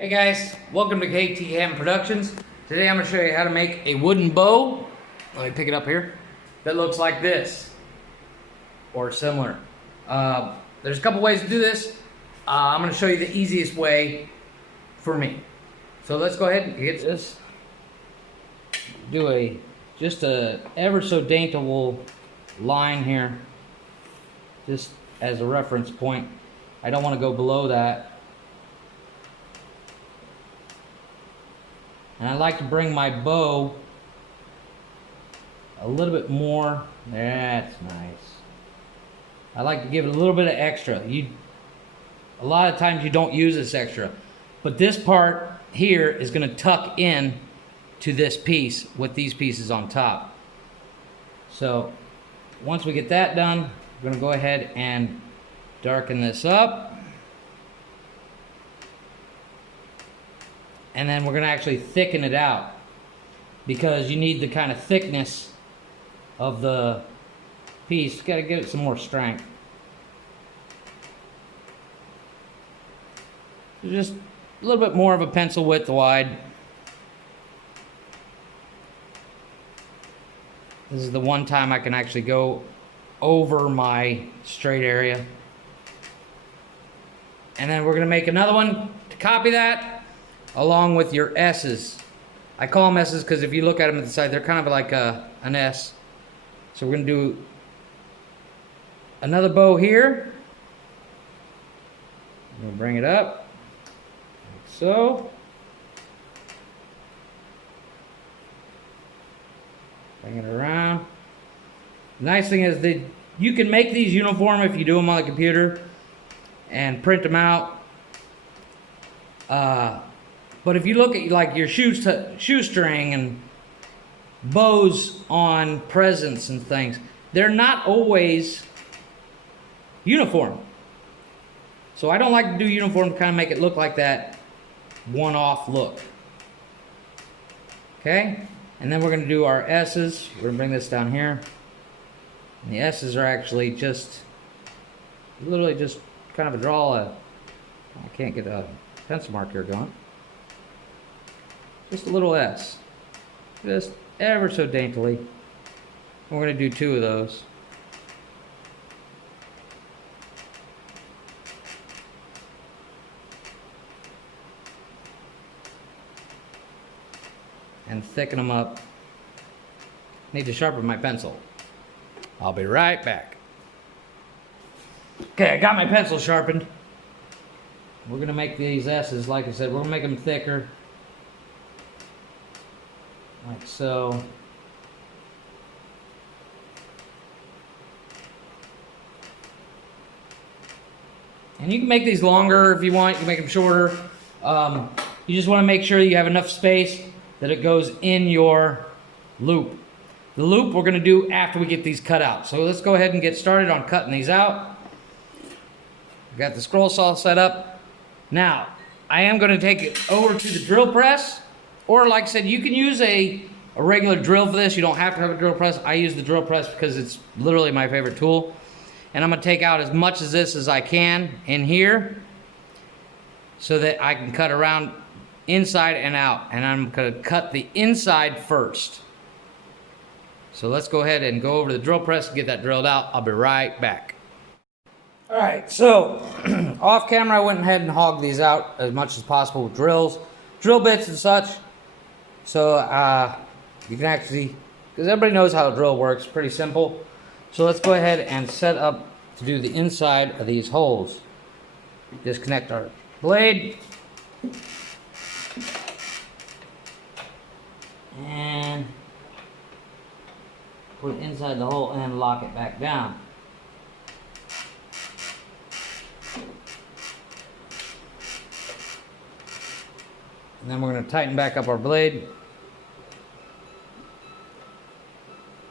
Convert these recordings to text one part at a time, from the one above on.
Hey guys, welcome to KT Ham Productions. Today I'm going to show you how to make a wooden bow. Let me pick it up here. That looks like this, or similar. There's a couple ways to do this. I'm going to show you the easiest way for me. So let's go ahead and get this. Do just a ever so daintable line here, just as a reference point. I don't want to go below that. And I like to bring my bow a little bit more. That's nice. I like to give it a little bit of extra. A lot of times you don't use this extra, but this part here is going to tuck in to this piece with these pieces on top. So once we get that done, we're going to go ahead and darken this up. And then we're going to actually thicken it out, because you need the kind of thickness of the piece. You've got to give it some more strength. So just a little bit more of a pencil width wide. This is the one time I can actually go over my straight area. And then we're going to make another one to copy that, along with your S's. I call them S's because if you look at them at the side, they're kind of like an S. So we're going to do another bow here. We'll bring it up, like so. Bring it around. The nice thing is that you can make these uniform if you do them on the computer and print them out. But if you look at like your shoestring and bows on presents and things, they're not always uniform. So I don't like to do uniform to kind of make it look like that one-off look. Okay? And then we're going to do our S's. We're going to bring this down here. And the S's are actually just, literally just kind of I can't get a pencil marker going. Just a little S. Just ever so daintily. We're going to do 2 of those. And thicken them up. Need to sharpen my pencil. I'll be right back. Okay, I got my pencil sharpened. We're going to make these S's, like I said, we're going to make them thicker. Like so. And you can make these longer if you want. You can make them shorter. You just want to make sure you have enough space that it goes in your loop. The loop we're going to do after we get these cut out. So let's go ahead and get started on cutting these out. Got the scroll saw set up. Now, I am going to take it over to the drill press. Or like I said, you can use a regular drill for this. You don't have to have a drill press. I use the drill press because it's literally my favorite tool. And I'm going to take out as much of this as I can in here, so that I can cut around inside and out. And I'm going to cut the inside first. So let's go ahead and go over to the drill press and get that drilled out. I'll be right back. Alright, so off camera I went ahead and hogged these out as much as possible with drills, drill bits and such. So you can actually, because everybody knows how a drill works, pretty simple. So let's go ahead and set up to do the inside of these holes. Disconnect our blade. And put it inside the hole and lock it back down. And then we're going to tighten back up our blade.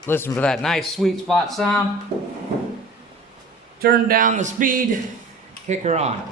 Listen for that nice sweet spot sound. Turn down the speed, kick her on.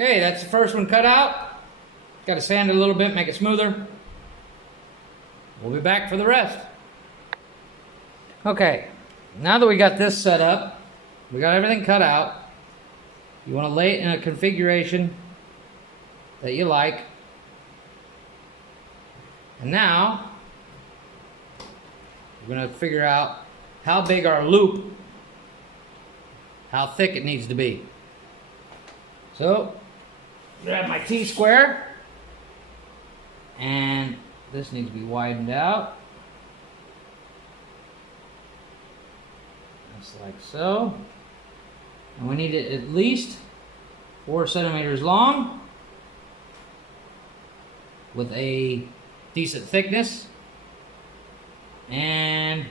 Okay, that's the first one cut out. Got to sand it a little bit, make it smoother. We'll be back for the rest. Okay, now that we got this set up, we got everything cut out. You want to lay it in a configuration that you like. And now, we're going to figure out how big our loop, how thick it needs to be. So, grab my T-square, and this needs to be widened out. Just like so. And we need it at least 4 centimeters long with a decent thickness and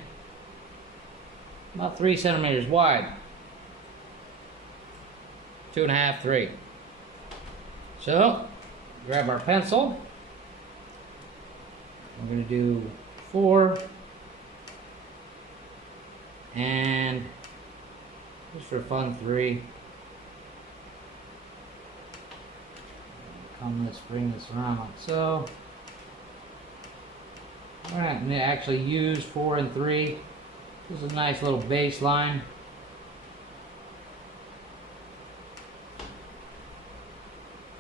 about 3 centimeters wide. 2.5, 3. So, grab our pencil. We're going to do 4 and just for fun 3. Bring this around like so. Alright, and actually use 4 and 3. This is a nice little baseline.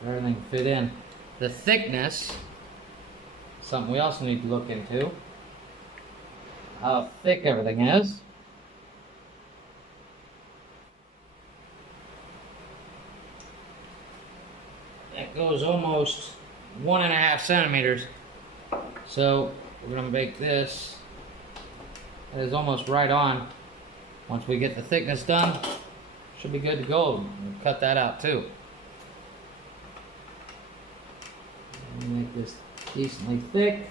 Everything fit in. The thickness, something we also need to look into. How thick everything is. It goes almost 1.5 centimeters. So we're going to make this. It is almost right on. Once we get the thickness done, should be good to go. We'll cut that out too. Make this decently thick.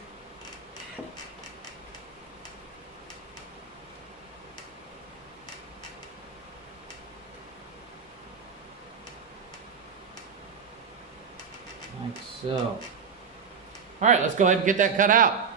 Like so. All right, let's go ahead and get that cut out.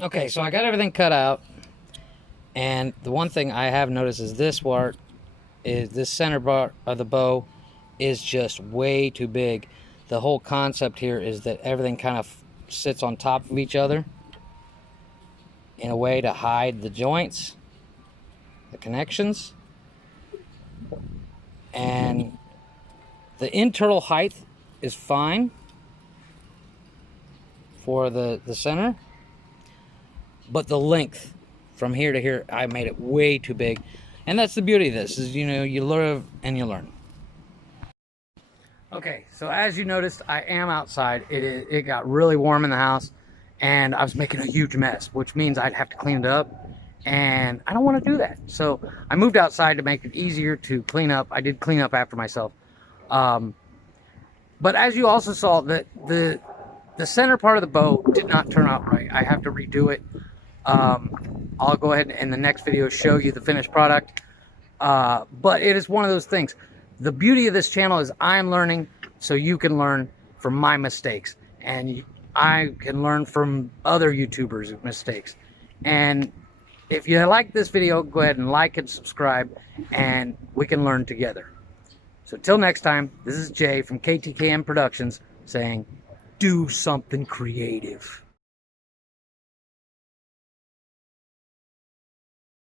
Okay, so I got everything cut out, and the one thing I have noticed is this part, is this center part of the bow is just way too big. The whole concept here is that everything kind of sits on top of each other in a way to hide the joints, the connections, and the internal height is fine for the center. But the length from here to here, I made it way too big. And that's the beauty of this, is, you know, you learn and you learn. Okay, so as you noticed, I am outside. It got really warm in the house, and I was making a huge mess, which means I'd have to clean it up. And I don't want to do that. So I moved outside to make it easier to clean up. I did clean up after myself. But as you also saw, the center part of the bow did not turn out right. I have to redo it. I'll go ahead and in the next video show you the finished product. But it is one of those things. The beauty of this channel is I'm learning so you can learn from my mistakes. And I can learn from other YouTubers' mistakes. And if you like this video, go ahead and like and subscribe, and we can learn together. So till next time, this is Jay from KTKM Productions saying, do something creative.